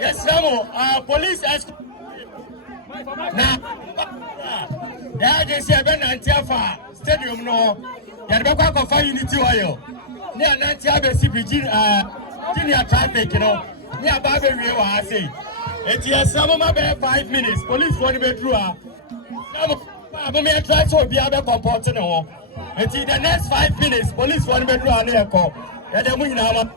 Yes, police escort. Now, that is a Ben Antifa Stadium. No, you're not going to find unity oil. Near Nantia Junior traffic, you know, near Baby Rio. I say, it's yes, some of my 5 minutes. Police want to be through. I'm going to try to be able to comport. It's in the next 5 minutes. Police want to be through an airport. And then we know.